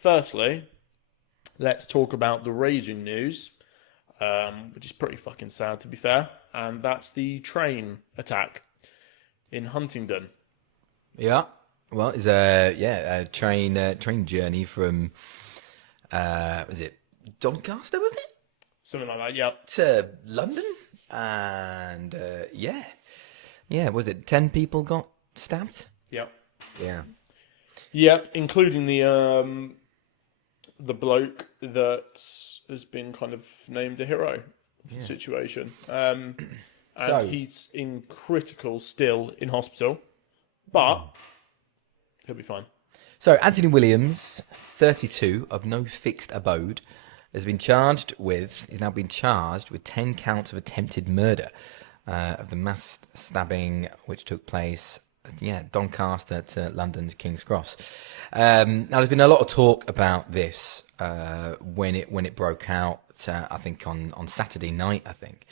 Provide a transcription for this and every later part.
firstly, let's talk about the raging news, which is pretty fucking sad to be fair, and that's the train attack in Huntingdon. Yeah. Well, it's a train journey from was it Doncaster, was it, Something like that, yeah. to London, and yeah, was it 10 people got stabbed? Yep. Yeah. Yep, including the bloke that has been kind of named a hero of the situation. And So- he's in critical still in hospital, but he'll be fine. So Anthony Williams, 32, of no fixed abode, has been charged with. He's now been charged with 10 counts of attempted murder of the mass stabbing which took place, Doncaster to London's King's Cross. Now there's been a lot of talk about this when it broke out. I think on Saturday night. I think,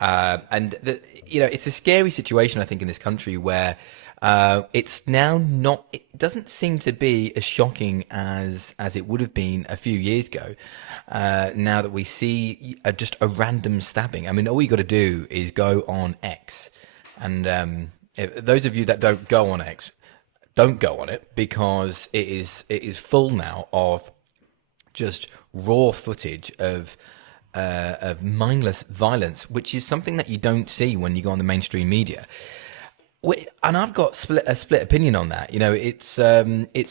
it's a scary situation. I think in this country where. It's now not. It doesn't seem to be as shocking as it would have been a few years ago. Now that we see just a random stabbing, I mean, all you got to do is go on X, and those of you that don't go on X, don't go on it because it is full now of just raw footage of mindless violence, which is something that you don't see when you go on the mainstream media. And I've got a split opinion on that. You know, it's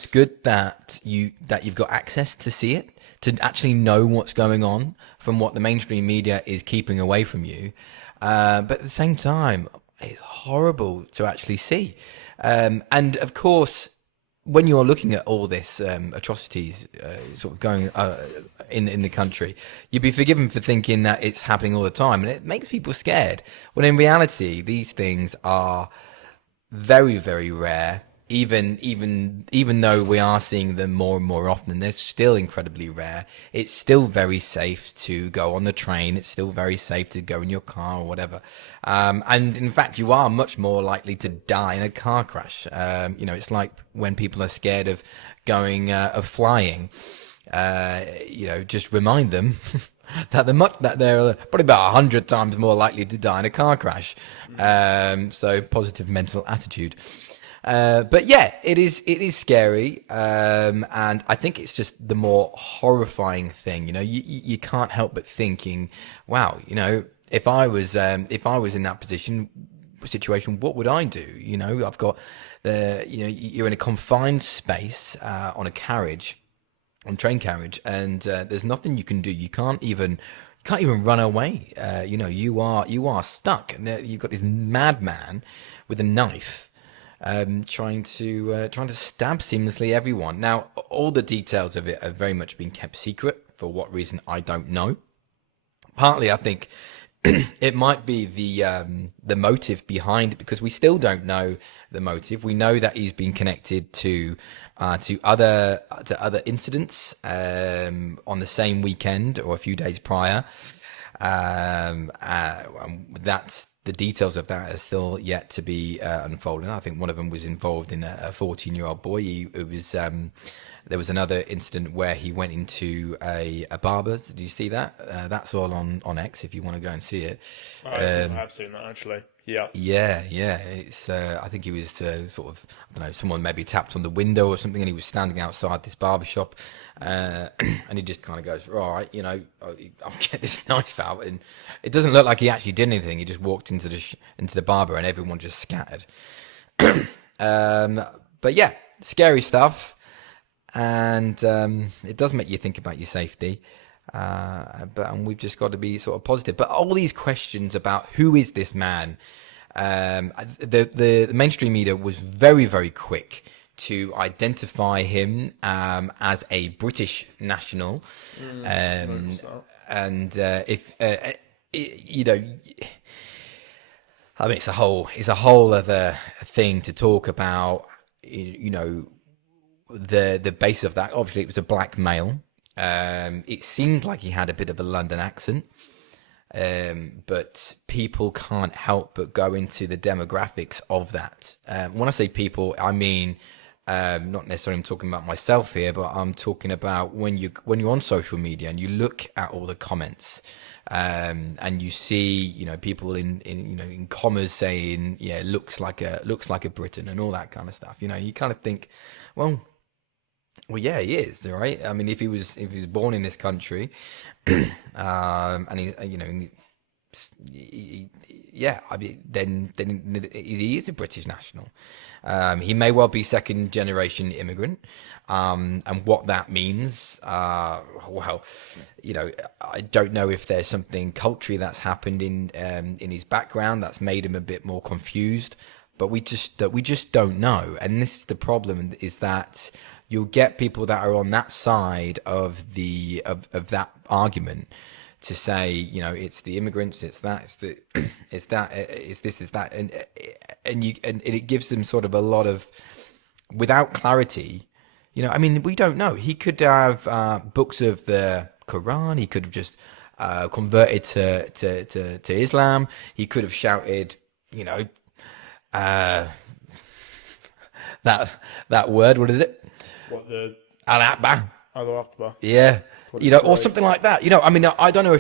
good that you've got access to see it, to actually know what's going on from what the mainstream media is keeping away from you. But at the same time, it's horrible to actually see. And of course, when you're looking at all this atrocities sort of going in the country, you'd be forgiven for thinking that it's happening all the time, and it makes people scared. When in reality, these things are very, very rare. Even though we are seeing them more and more often, they're still incredibly rare. It's still very safe to go on the train. It's still very safe to go in your car or whatever. And in fact, you are much more likely to die in a car crash. It's like when people are scared of going of flying. Just remind them that they're probably about 100 times more likely to die in a car crash. So positive mental attitude. But yeah, it is scary. And I think it's just the more horrifying thing. You know, you can't help but thinking, wow, if I was in that situation, what would I do? You know, I've got you're in a confined space, on a carriage, on train carriage, and there's nothing you can do. You can't even run away. You are stuck, and you've got this madman with a knife, trying to stab seamlessly everyone. Now, all the details of it have very much been kept secret. For what reason, I don't know. Partly, I think it might be the motive behind it, because we still don't know the motive. We know that he's been connected to other incidents on the same weekend or a few days prior. That's the details of that are still yet to be unfolded. I think one of them was involved in a 14-year-old boy. There was another incident where he went into a barber's. Did you see that? That's all on X if you want to go and see it. I have seen that actually. Yeah. Yeah. It's I think he was sort of, I don't know, someone maybe tapped on the window or something, and he was standing outside this barber shop, and he just kind of goes, all right, I'll get this knife out, and it doesn't look like he actually did anything. He just walked into the barber, and everyone just scattered. But yeah, scary stuff. And it does make you think about your safety, and we've just got to be sort of positive. But all these questions about who is this man, the mainstream media was very, very quick to identify him as a British national, and if I mean, it's a whole other thing to talk about, the base of that. Obviously it was a black male. It seemed like he had a bit of a London accent, but people can't help but go into the demographics of that. When I say people, I mean not necessarily I'm talking about myself here, but I'm talking about when you're on social media and you look at all the comments, and you see, people in commas saying, yeah, looks like a Briton and all that kind of stuff. You kind of think, well, yeah, he is, right? I mean, if he was born in this country, and yeah, I mean, then he is a British national. He may well be second generation immigrant, and what that means, well, I don't know if there's something culturally that's happened in his background that's made him a bit more confused, but we just don't know. And this is the problem: is that you'll get people that are on that side of that argument to say, it's the immigrants, it's that, it's the, it's that, it's this, it's that, and it gives them sort of a lot of, without clarity. I mean, we don't know. He could have books of the Quran. He could have just converted to Islam. He could have shouted, that word. What is it? What, the Al Akbar. Allahu Akbar? Yeah. Or something like that. I mean, I don't know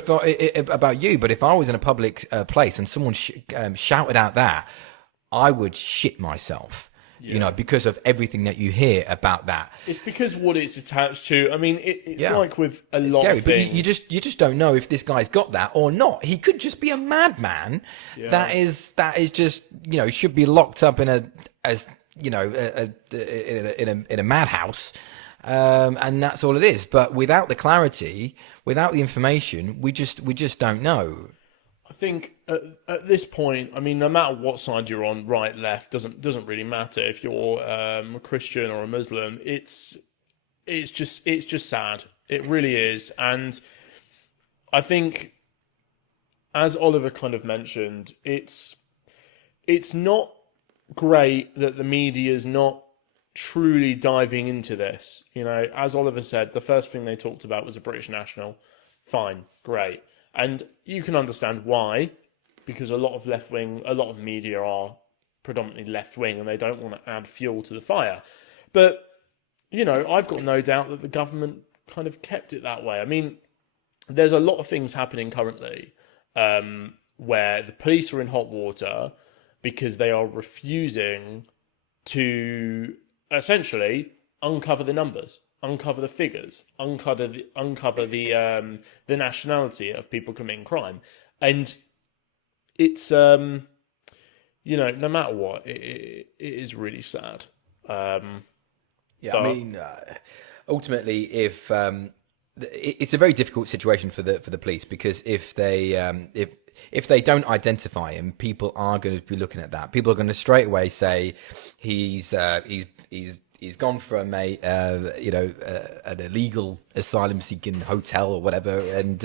about you, but if I was in a public place and someone shouted out that, I would shit myself. Yeah. Because of everything that you hear about that. It's because what it's attached to. I mean, it's Yeah. like with a lot Scary, of things. but you just don't know if this guy's got that or not. He could just be a madman. Yeah. That is just should be locked up in a madhouse. And that's all it is. But without the clarity, without the information, we just don't know. I think at this point, I mean, no matter what side you're on, right, left, doesn't really matter. If you're a Christian or a Muslim, it's just sad. It really is. And I think, as Oliver kind of mentioned, it's not great that the media is not truly diving into this. As Oliver said, the first thing they talked about was a British national. Fine, great. And you can understand why, because a lot of media are predominantly left-wing and they don't want to add fuel to the fire. But, I've got no doubt that the government kind of kept it that way. I mean, there's a lot of things happening currently where the police are in hot water because they are refusing to essentially uncover the numbers, uncover the figures, uncover the nationality of people committing crime. And it's no matter what, it is really sad. I mean, ultimately, if it's a very difficult situation for the police, because if they don't identify him, people are going to be looking at that. People are going to straight away say he's gone from an illegal asylum seeking hotel or whatever, and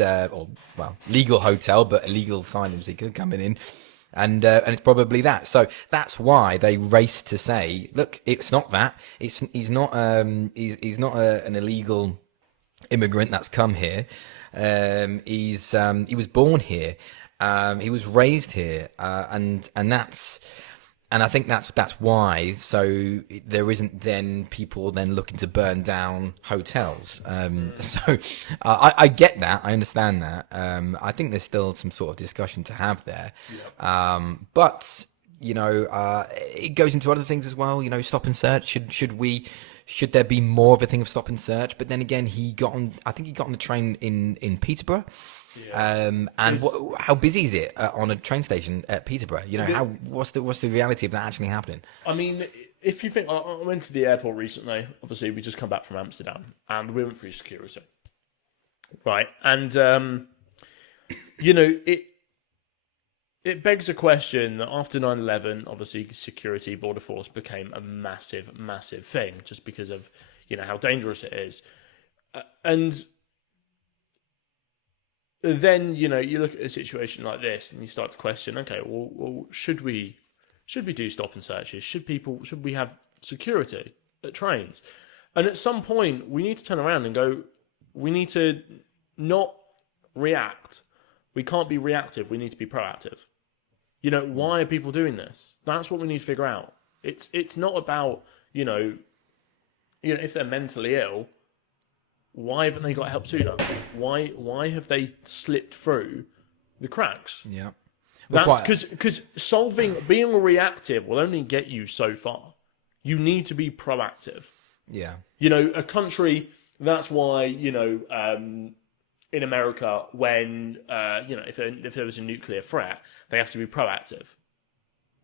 legal hotel but illegal asylum seeker coming in, and it's probably that. So that's why they race to say, look, it's not that. He's not an illegal immigrant that's come here. He was born here. He was raised here, and I think that's why. So there isn't then people then looking to burn down hotels. So I get that. I understand that. I think there's still some sort of discussion to have there. Yep. But it goes into other things as well. Stop and search. Should there be more of a thing of stop and search? But then again, I think he got on the train in Peterborough. Yeah. How busy is it on a train station at Peterborough? What's the reality of that actually happening? I mean, if you think, I went to the airport recently. Obviously, we just come back from Amsterdam, and we went through security, right? And it begs a question that after 9/11, obviously, security, border force became a massive, massive thing, just because of how dangerous it is, and then you look at a situation like this and you start to question, okay, well should we do stop and searches? Should we have security at trains? And at some point we need to turn around and go, we need to not react. We can't be reactive, we need to be proactive. Why are people doing this? That's what we need to figure out. It's not about if they're mentally ill, why haven't they got help sooner? Why have they slipped through the cracks? Yeah. That's because being reactive will only get you so far. You need to be proactive. Yeah. A country, that's why, in America, when, if there was a nuclear threat, they have to be proactive.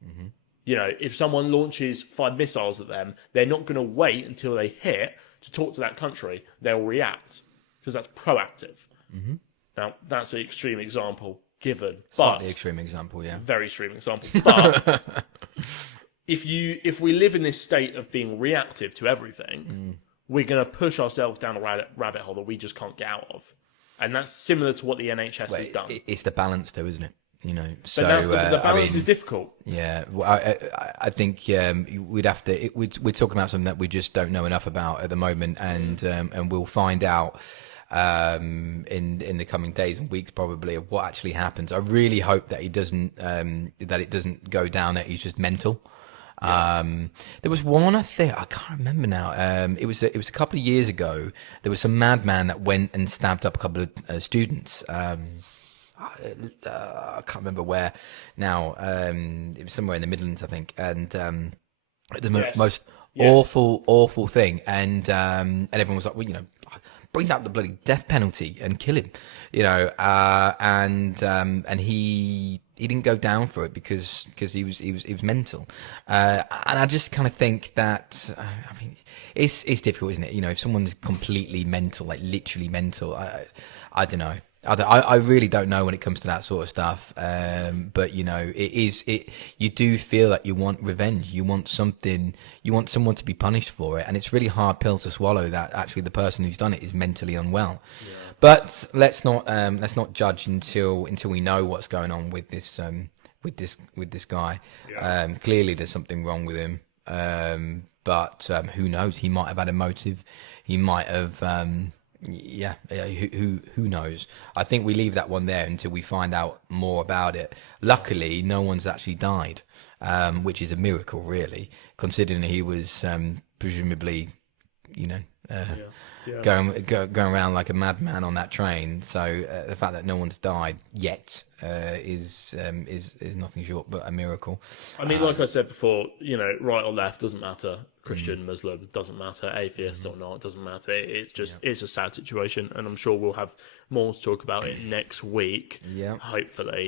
Mm-hmm. If someone launches 5 missiles at them, they're not going to wait until they hit to talk to that country. They'll react because that's proactive. Mm-hmm. Now, that's an extreme example given. Slightly extreme example, yeah. Very extreme example. But if we live in this state of being reactive to everything, we're going to push ourselves down a rabbit hole that we just can't get out of. And that's similar to what the NHS has done. It's the balance, though, isn't it? So but that's the balance is difficult. Yeah, well, I think we'd have to. We're talking about something that we just don't know enough about at the moment, and we'll find out in the coming days and weeks probably of what actually happens. I really hope that he doesn't that it doesn't go down that he's just mental. Yeah. There was one, I think, I can't remember now. It was a couple of years ago. There was some madman that went and stabbed up a couple of students. I can't remember where now. It was somewhere in the Midlands, I think, and the most awful thing. And everyone was like, well, bring out the bloody death penalty and kill him, and he didn't go down for it because he was mental, and I just kind of think that it's difficult, isn't it? If someone's completely mental, like literally mental, I don't know. I really don't know when it comes to that sort of stuff, but you do feel that you want revenge, you want someone to be punished for it, and it's really hard pill to swallow that actually the person who's done it is mentally unwell. Yeah. But let's not judge until we know what's going on with this guy. Yeah. Clearly there's something wrong with him, but who knows? He might have had a motive. He might have. Who knows? I think we leave that one there until we find out more about it. Luckily, no one's actually died, which is a miracle, really, considering he was presumably, going around like a madman on that train. So the fact that no one's died yet is nothing short but a miracle. I mean, like I said before, right or left doesn't matter. Christian, Muslim, doesn't matter. Atheist or not, doesn't matter. It's just it's a sad situation, and I'm sure we'll have more to talk about it next week. Yeah, hopefully.